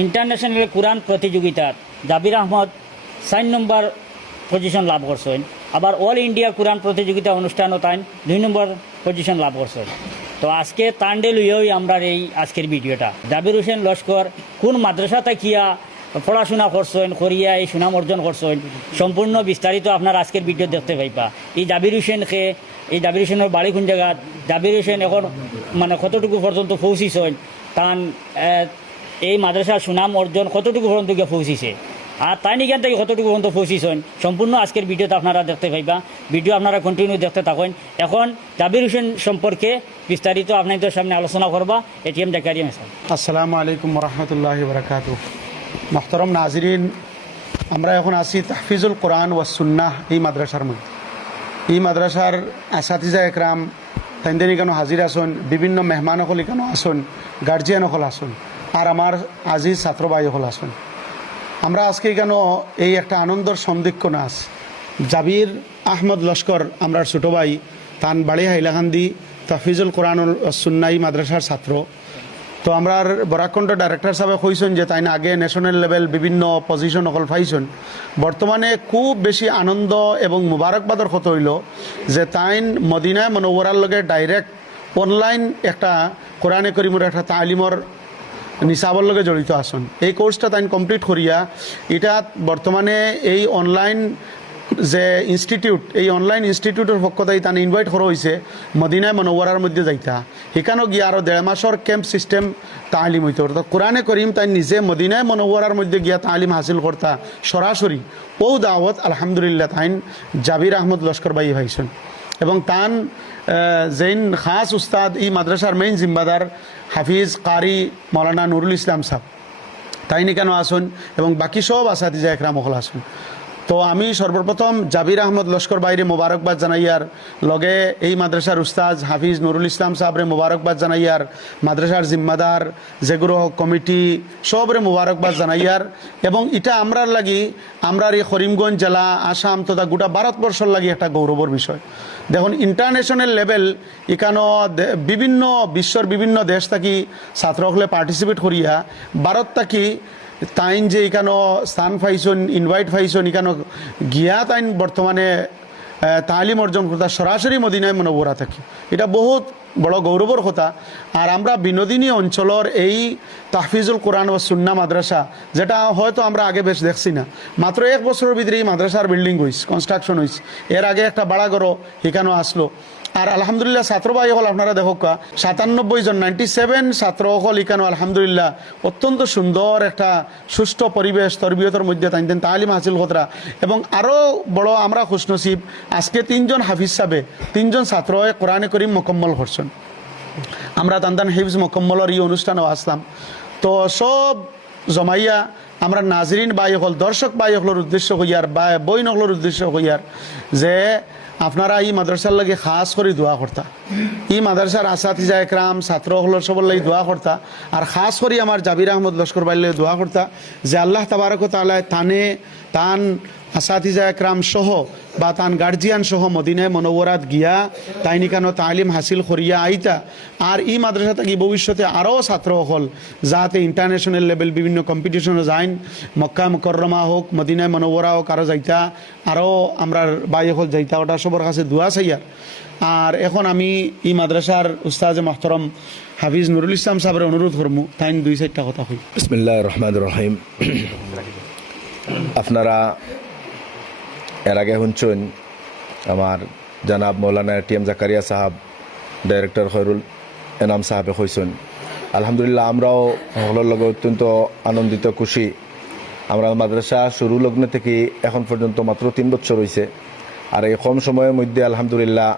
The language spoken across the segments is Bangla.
ইন্টারন্যাশনাল কোরআন প্রতিযোগিতার জাবির আহমদ 4 নম্বর পজিশন লাভ করছেন। আবার অল ইন্ডিয়া কোরআন প্রতিযোগিতা অনুষ্ঠানও তাই 2 নম্বর পজিশন লাভ করছেন। তো আজকে তান্ডে লইয়াই আমরা এই আজকের ভিডিওটা জাবির হোসেন লস্কর কোন মাদ্রাসা থাকিয়া পড়াশোনা করছেন করিয়া এই সুনাম অর্জন করছেন সম্পূর্ণ বিস্তারিত আপনার আজকের ভিডিও দেখতে পাইবা। এই জাবির হোসেনকে এই জাবির হোসেনের বাড়ি কোন জায়গা, জাবির হোসেন এখন মানে কতটুকু পর্যন্ত পৌঁছিছেন, তান এই মাদ্রাসার সুনাম অর্জন কতটুকু পর্যন্ত গিয়ে পৌঁছিছে আর তাই নিজ্ঞান থেকে কতটুকু পর্যন্ত পৌঁছিছেন সম্পূর্ণ আজকের ভিডিওতে আপনারা দেখতে পাইবা। ভিডিও আপনারা কন্টিনিউ দেখতে থাকেন। এখন জাবির হোসেন সম্পর্কে বিস্তারিত আপনাদের সামনে আলোচনা করবা এটিএম জাকারিয়া মেসাল। আসসালামু আলাইকুম রহমতুল্লাহি বারাকাতুহু। মোহতরম নাজরিন, আমরা এখন আছি তাহফিজুল কোরআন ওয়া সুন্নাহ এই মাদ্রাসার মধ্যে। এই মাদ্রাসার আসাতিজা একরাম তাইন্দের এখানে হাজির আসুন, বিভিন্ন মেহমান হল এখানে আসুন, গার্জিয়ান হল আসুন, আর আমার আজিজ ছাত্র ভাই হল আসুন। আমরা আজকে এখানে এই একটা আনন্দর সন্দিক্ষণ আছি। জাবির আহমদ লস্কর আমরা ছোটো ভাই, তান বাড়ি হাইলাকান্দি তাহফিজুল কোরআন সুন্নাই মাদ্রাসার ছাত্র। তো আমরা বরাকণ্ঠ ডাইরেক্টর সাহেব কইছেন যে তাই আগে ন্যাশনাল লেভেল বিভিন্ন পজিশন অকল পাইছেন। বর্তমানে খুব বেশি আনন্দ এবং মুবারকবাদর কথা হইল যে তাইন মদিনায় মনোবরার লগে ডাইরেক্ট অনলাইন একটা কোরআনে করিমের একটা তালিমর নিসাবর লগে জড়িত আসন। এই কোর্সটা তাই কমপ্লিট করিয়া এটা বর্তমানে এই অনলাইন যে ইনস্টিটিউট, এই অনলাইন ইনস্টিটিউটের পক্ষ থেকে তাই ইনভাইট করা হয়েছে মদিনায় মনোবরার মধ্যে যাইতা। সেখানেও গিয়ে আরও 1.5 মাসের ক্যাম্প সিস্টেম তালিম হইতে তো কোরআনে করিম তাই নিজে মদিনায় মনোবরার মধ্যে গিয়া তালিম হাসিল করতা সরাসরি। ও দাওয়াত আলহামদুলিল্লাহ তাইন জাবির আহমদ লস্কর ভাই ভাইছেন এবং তান জৈন খাস উস্তাদ এই মাদ্রাসার মেইন জিম্বাদার হাফিজ কারি মৌলানা নুরুল ইসলাম সাহেব তাই কেন আসুন এবং বাকি সব আসাতিজা একরাম হল আসুন। তো আমি সর্বপ্রথম জাবির আহমদ লস্কর বাইরে মোবারকবাদ জানাইয়ার লগে এই মাদ্রাসার উস্তাদ হাফিজ নুরুল ইসলাম সাহেবরে মোবারকবাদ জানাইয়ার, মাদ্রাসার জিম্মাদার যেগুলো কমিটি সবরে মোবারকবাদ জানাইয়ার। এবং এটা আমরার লাগি আমরার এই করিমগঞ্জ জেলা আসাম তথা গোটা ভারতবর্ষর লাগি একটা গৌরবর বিষয়। দেখুন ইন্টারন্যাশনাল লেভেল এখানো বিভিন্ন বিশ্বর বিভিন্ন দেশ থাকি ছাত্রসকলে পার্টিসিপেট করিয়া ভারত থাকি তাইন যে এখানো স্থান পাইছেন, ইনভাইট পাইছেন, এখানো গিয়া তাইন বর্তমানে তালিম অর্জন করতা সরাসরি মদিনায় মনোবরা থাকি। এটা বহুত বড় গৌরবর কথা। আর আমরা বিনোদিনী অঞ্চলের এই তাহফিজুল কোরআন ও সুন্না মাদ্রাসা, যেটা হয়তো আমরা আগে বেশ দেখছি না, মাত্র 1 বছরের ভিতরে এই মাদ্রাসার বিল্ডিং হয়েছে, কনস্ট্রাকশন হয়েছে। এর আগে একটা বাড়াঘরও এখানেও আসলো। আর আলহামদুলিল্লাহ ছাত্র ভাই হল আপনারা দেখো 97 জন 97 ছাত্র হল এখানে আলহামদুলিল্লাহ অত্যন্ত সুন্দর একটা সুষ্ঠু পরিবেশ তরবিয়তের মধ্যে তাইন তালিম হাসিল কতরা। এবং আরও বড় আমরা খুশনসিব আজকে 3 জন হাফিজ সাহেবে 3 জন ছাত্র কোরআনে করিম মোকাম্মল করছেন। আমরা তান হিফজ মোকাম্মলের এই অনুষ্ঠানেও আসলাম। তো সব জমাইয়া আমরা নাজরিন বাই হল দর্শক বাই হলের উদ্দেশ্য হইয়ার বা বই নকলের উদ্দেশ্য হইয়ার যে আপনারা এই মাদ্রাসার লাগে খাস করে দোয়া করতা, এই মাদ্রাসার আসাতিজা একরাম ছাত্র হলের সবর লাগে দোয়া করতা। আর খাস করে আমার জাবির আহমদ লস্কর বাইলে দোয়া করতা যে আল্লাহ তাবারক তাআলা তান আসাতিজা একরাম সহ বা তান গার্জিয়ান সহ মদিনায় মনোবরাত গিয়া তাইনি কেন তালিম হাসিল করিয়া আইতা। আর এই মাদ্রাসা থেকে ভবিষ্যতে আরও ছাত্র হল যাতে ইন্টারন্যাশনাল লেভেল বিভিন্ন কম্পিটিশনে যাইন, মক্কা মুকররমা হোক, মদিনায় মনোবরা হোক, আরও যাইতা, আরও আমরা বাই হল যাইতা, ওটা সবার কাছে দোয়া চাইয়ার। আর এখন আমি এই মাদ্রাসার উস্তাদ মোহতরম হাফিজ নুরুল ইসলাম সাহেবের অনুরোধ করমু তাইন 2-4টা কথা কই। বিসমিল্লাহির রহমানির রহিম। আপনারা এর আগে শুনছেন আমার জনাব মৌলানা এটিএম জাকারিয়া সাহাব, ডাইরেক্টর খয়রুল এনাম সাহাবে কইছেন। আলহামদুলিল্লাহ আমরাও সকলের লগে অত্যন্ত আনন্দিত খুশি। আমরা মাদ্রাসা শুরু লগ্ন থেকে এখন পর্যন্ত মাত্র 3 বছর হয়েছে। আর এই কম সময়ের মধ্যে আলহামদুলিল্লাহ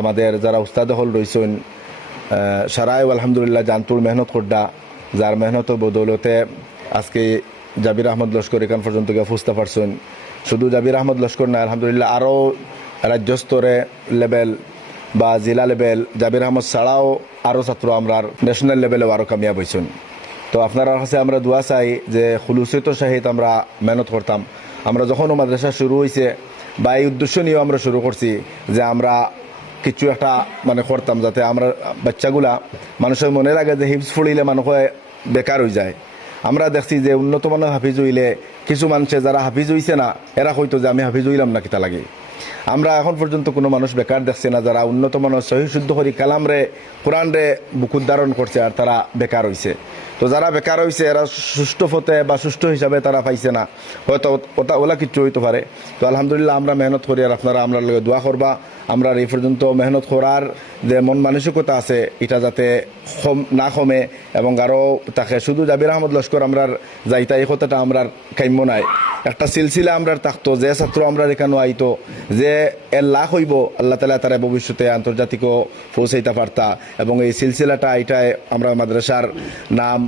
আমাদের যারা উস্তাদ হল রয়েছেন সারাই আলহামদুলিল্লাহ জানতুল মেহনত করডা, যার মেহনতের বদৌলতে আজকে জাবির আহমদ লস্কর এখান পর্যন্ত গিয়ে ফুসতে পারছেন। শুধু জাবির আহমদ লস্কর না, আলহামদুলিল্লাহ আরও রাজ্যস্তরে লেভেল বা জেলা লেভেল জাবির আহমদ ছাড়াও আরও ছাত্র আমরা ন্যাশনাল লেভেলেও আরও কামিয়াব হয়েছেন। তো আপনার কাছে আমরা দোয়া চাই যে খুলুসিত সাহিত আমরা মেহনত করতাম। আমরা যখনও মাদ্রাসা শুরু হয়েছে বা এই উদ্দেশ্য নিয়েও আমরা শুরু করছি যে আমরা কিছু একটা মানে করতাম যাতে আমরা বাচ্চাগুলা মানুষের মনে লাগে যে হিপস ফুড়িলে মানুষ বেকার হয়ে যায়। আমরা দেখছি যে উন্নত মানের হাফিজ হইলে কিছু মানুষে যারা হাফিজ হইছে না এরা হয়তো যে আমি হাফিজ হইলাম না কিতা লাগে। আমরা এখন পর্যন্ত কোনো মানুষ বেকার দেখছি না যারা উন্নত মানের সহি শুদ্ধ করি কালাম রে কোরআন রে বুক উদ্ধারণ করছে আর তারা বেকার হইছে। তো যারা বেকার হইছে এরা সুষ্ঠু ফতে বা সুষ্ঠু হিসাবে তারা পাইছে না, হয়তো ওলা কিচ্ছু হইতে পারে। তো আলহামদুলিল্লাহ আমরা মেহনত করি আর আপনারা আমরা লগে দোয়া করবা আমরা এই পর্যন্ত মেহনত করার যে মন মানসিকতা আছে এটা যাতে না কমে এবং আরও তাকে শুধু জাবির আহমদ লস্কর আমরার যাইতা এই কথাটা আমরার কাম্য নাই। একটা সিলসিলা আমরার থাকতো যে ছাত্র আমরা এখানে আইতো যে এর লাখ হইব আল্লাহ তালা তারা ভবিষ্যতে আন্তর্জাতিকও পৌঁছাইতে পারতা এবং এই সিলসিলাটা এটাই আমরা মাদ্রাসার নাম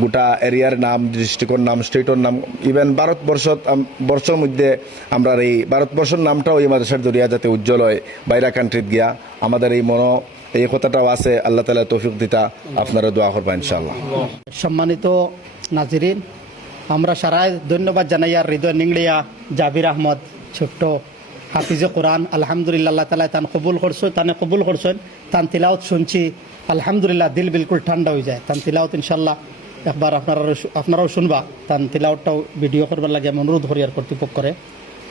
গোটা এরিয়ার নাম ডিস্ট্রিক্টর নাম স্টেটর নাম ইভেন ভারতবর্ষের মধ্যে আমরা এই ভারতবর্ষের নামটাও এই মাদ্রাসার জরিয়া যাতে উজ্জ্বল হয় বাইরা কান্ট্রিত গিয়া আমাদের এই কথাটাও আছে। আল্লাহ তালা তৌফিক দিতা আপনারা দোয়া করবা ইনশাআল্লাহ। সম্মানিত নাজিরিন, আমরা সারাই ধন্যবাদ জানাই আর হৃদয় নিংড়িয়া জাবির আহমদ ছোট্ট হাফিজে কোরআন আলহামদুলিল্লাহ আল্লাহ তালা তান কবুল করছো তানে কবুল করছেন তান তিলাওত শুনছি আলহামদুলিল্লাহ দিল বিলকুল ঠান্ডা হয়ে যায়। তান তিলাওত ইনশাল্লাহ একবার আপনারাও শুনবা। তান তিলাওতটাও ভিডিও করবার লাগে আমি অনুরোধ করি আর কর্তৃপক্ষরে।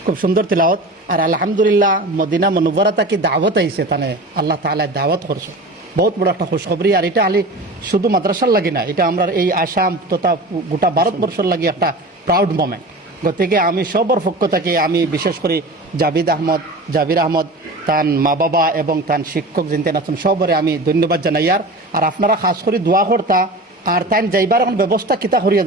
খুব সুন্দর তিলাওত আর আলহামদুলিল্লাহ মদিনা মনুবরা তাকে দাওয়াত আইছে তানে আল্লাহ তাআলা দাওয়াত করছে বহুত বড় একটা খুশখবরি। আর এটা আলি শুধু মাদ্রাসার লাগে না, এটা আমরা এই আসাম তথা গোটা ভারতবর্ষের লাগে একটা প্রাউড মোমেন্ট। গতিকে আমি সবর পক্ষ থেকে আমি বিশেষ করে জাবির আহমদ তান মা বাবা এবং তান শিক্ষক জিনতেন আছেন সবরে আমি ধন্যবাদ জানাই। আর আপনারা খাস করে দোয়া করতা আর তাই যাইবার এখন ব্যবস্থা কিতা করিয়া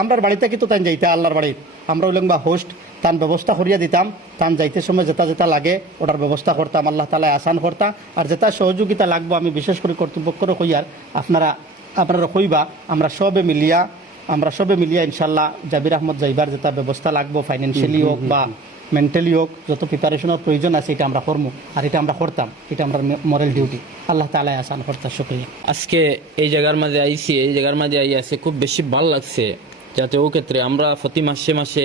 আমরার বাড়িতে কিন্তু তাই যাইতে আল্লাহর বাড়ির আমরা হইলাম বা হোস্ট তান ব্যবস্থা করিয়া দিতাম। তান যাইতে সময় যেটা লাগে ওটার ব্যবস্থা করতাম, আল্লাহ তালা আসান করতাম। আর যেটা সহযোগিতা লাগবো আমি বিশেষ করে কর্তৃপক্ষরও কইয়ার আপনারা কইবা আমরা সবে মিলিয়া ইনশাল্লাহ জাবির আহমদ যাইবার যেটা ব্যবস্থা লাগবো ফাইন্যান্সিয়ালি হোক বা মেন্টালি হোক যত প্রিপারেশনের প্রয়োজন আছে এটা আমরা করবো আর এটা আমরা করতাম, এটা আমরা মরাল ডিউটি। আল্লাহ তাআলা আসান করতাম। শুকরিয়া। আজকে এই জায়গার মাঝে আইছি, এই জায়গার মাঝে আই আছে খুব বেশি ভালো লাগছে যাতে ও ক্ষেত্রে আমরা প্রতি মাসে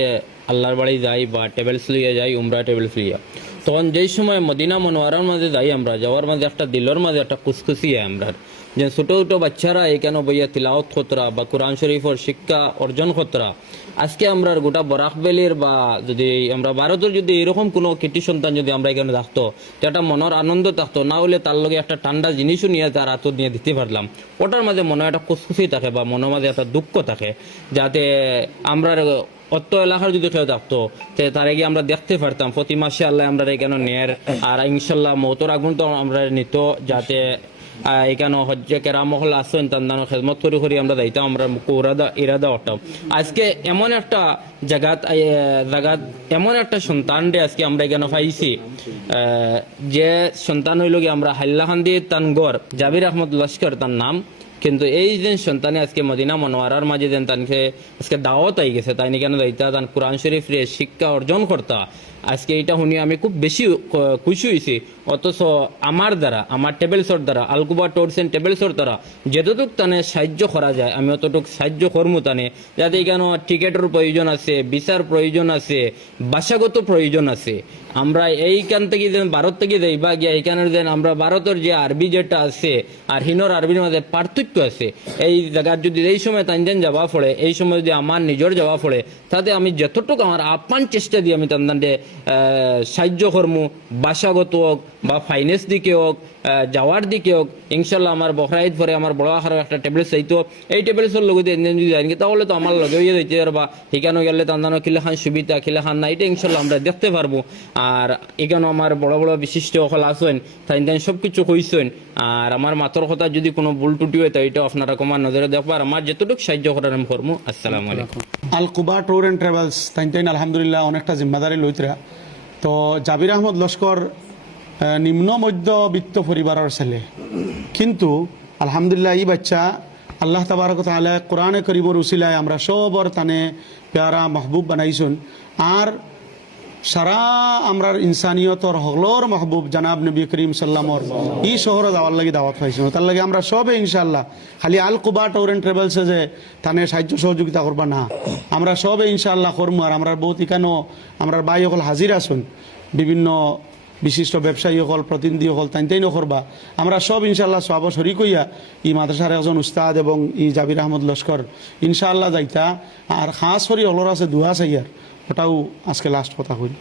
আল্লাহর বাড়ি যাই বা টেবিলস লইয়া যাই উমরা টেবিলস লইয়া, তখন যেই সময় মদিনা মনোয়ারার মাঝে যাই আমরা যাওয়ার মাঝে একটা দিলের মাঝে একটা খুশখুশি হয় আমরা যে ছোটো ছোটো বাচ্চারা এখানে বইয়া তিলাওত খতরা বা কোরআন শরীফের শিক্ষা অর্জন খতরা। আজকে আমরা গোটা বরাকবেলির বা যদি আমরা ভারতের যদি এরকম কোনো কৃতি সন্তান যদি আমরা এখানে থাকতো তো একটা মনের আনন্দ থাকতো, না হলে তার লগে একটা ঠান্ডা জিনিসও নিয়ে তার হাতত নিয়ে দিতে পারলাম। ওটার মাঝে মনে একটা খুশখুশি থাকে বা মনের মাঝে একটা দুঃখ থাকে যাতে আমরা অত এলাকার যদি কেউ থাকতো তার আগে আমরা দেখতে পারতাম প্রতি মাসে আল্লাহ আমরা এখানে নেয়ার আর ইনশাল্লাহ মৌতর আগুন তো আমরা নিত যাতে এখানে হজ্জে কেরামহল আসেন তার খেদমত করি আমরা যাইতাম আমরা ইরাদা অটাম। আজকে এমন একটা জায়গাত এমন একটা সন্তান রে আজকে আমরা এখানে পাইছি যে সন্তান হইল গিয়ে আমরা হাইল্লাখান্দি তান গড় জাবির আহমদ লস্কর তার নাম, কিন্তু এই যে সন্তানে আজকে মদিনা মনোয়ারার মাঝে যেন তানকে আজকে দাওয়াত আই গেছে তাই কেন যাইতা তান কোরআন শরীফ রে শিক্ষা অর্জন করতা। আজকে এটা শুনি আমি খুব বেশি খুশি হয়েছি। অথচ আমার দ্বারা আমার টেবিলসর দ্বারা আলকুবা টুরস এন্ড টেবিলসর দ্বারা যতটুক তানে সাহায্য করা যায় আমি অতটুক সাহায্য করবো তানে, যাতে এখানে টিকেটের প্রয়োজন আছে, ভিসার প্রয়োজন আছে, ভাষাগত প্রয়োজন আছে। আমরা এইখান থেকে যেন ভারত থেকে যাই বা গিয়া এইখানের যেন আমরা ভারতের যে আরবি যেটা আছে আর হিনোর আরবির মধ্যে পার্থক্য আছে, এই জায়গার যদি এই সময় তানজান যাওয়া পড়ে এই সময় যদি আমার নিজের যাওয়া পড়ে তাতে আমি যতটুকু আমার আপ্রাণ চেষ্টা দিই আমি তানদানকে সাহায্য করবো, ভাষাগত হোক বা ফাইন্যান্স দিকে হোক যাওয়ার দিকে হোক। ইনশাল্লাহ আমার বখরাইদ পরে আমার বড় আকার একটা টেবিলস চাইতো, এই টেবিলসের লগে যদি যায়নি তাহলে তো আমার লগে হয়ে যাইতে পারবা। এখানে গেলে তান্দানো কিলে খান সুবিধা কিলে খান না এটা ইনশাল্লাহ আমরা দেখতে পারবো। আর এখানে আমার বড় বড় বিশিষ্ট সকল আসেন তাই সব কিছু কইছেন। আর আমার মাতর কথা যদি কোনো ভুল টুটি হয় তো এটা আপনারা কমার নজরে দেখবার আমার যতটুকু সাহায্য করার আমি করবো। আসসালামু আলাইকুম। আলকুবা ট্যুর অ্যান্ড ট্রাভেলস তাই আলহামদুলিল্লাহ অনেকটা জিম্মাদারি লইতরা। তো জাবির আহমদ লস্কর নিম্ন মধ্যবিত্ত পরিবারের ছেলে, কিন্তু আলহামদুলিল্লাহ এই বাচ্চা আল্লাহ তাবারক ওয়া তাআলা কোরআনে করিমর উসিলায় আমরা সবর তানে প্যারা মাহবুব বানাইছুন। আর সারা আমরার ইনসানিয়তর হগলোর মাহবুব জানাব নবী করিম সাল্লামর এই শহরে যাওয়ার লাগে দাওয়াত পাইছিল। তার লাগে আমরা সবে ইনশাল্লাহ খালি আলকুবা ট্যুর অ্যান্ড ট্রাভেলসে যে তানে সাহায্য সহযোগিতা করবা না, আমরা সবে ইনশাল্লাহ করবো। আর আমরা বহুত ইকানো আমরা ভাই সকল হাজির আসুন বিভিন্ন বিশিষ্ট ব্যবসায়ী হল প্রতিনিধি হল তাই নকরবা আমরা সব ইনশাল্লাহ সব শরিক হইয়া ই মাদ্রাসার একজন উস্তাদ এবং ই জাবির আহমদ লস্কর ইনশাআল্লাহ যাইতা আর খাস করি হলর আছে দুয়া চাইয়ার ওটাও আজকে লাস্ট কথা করি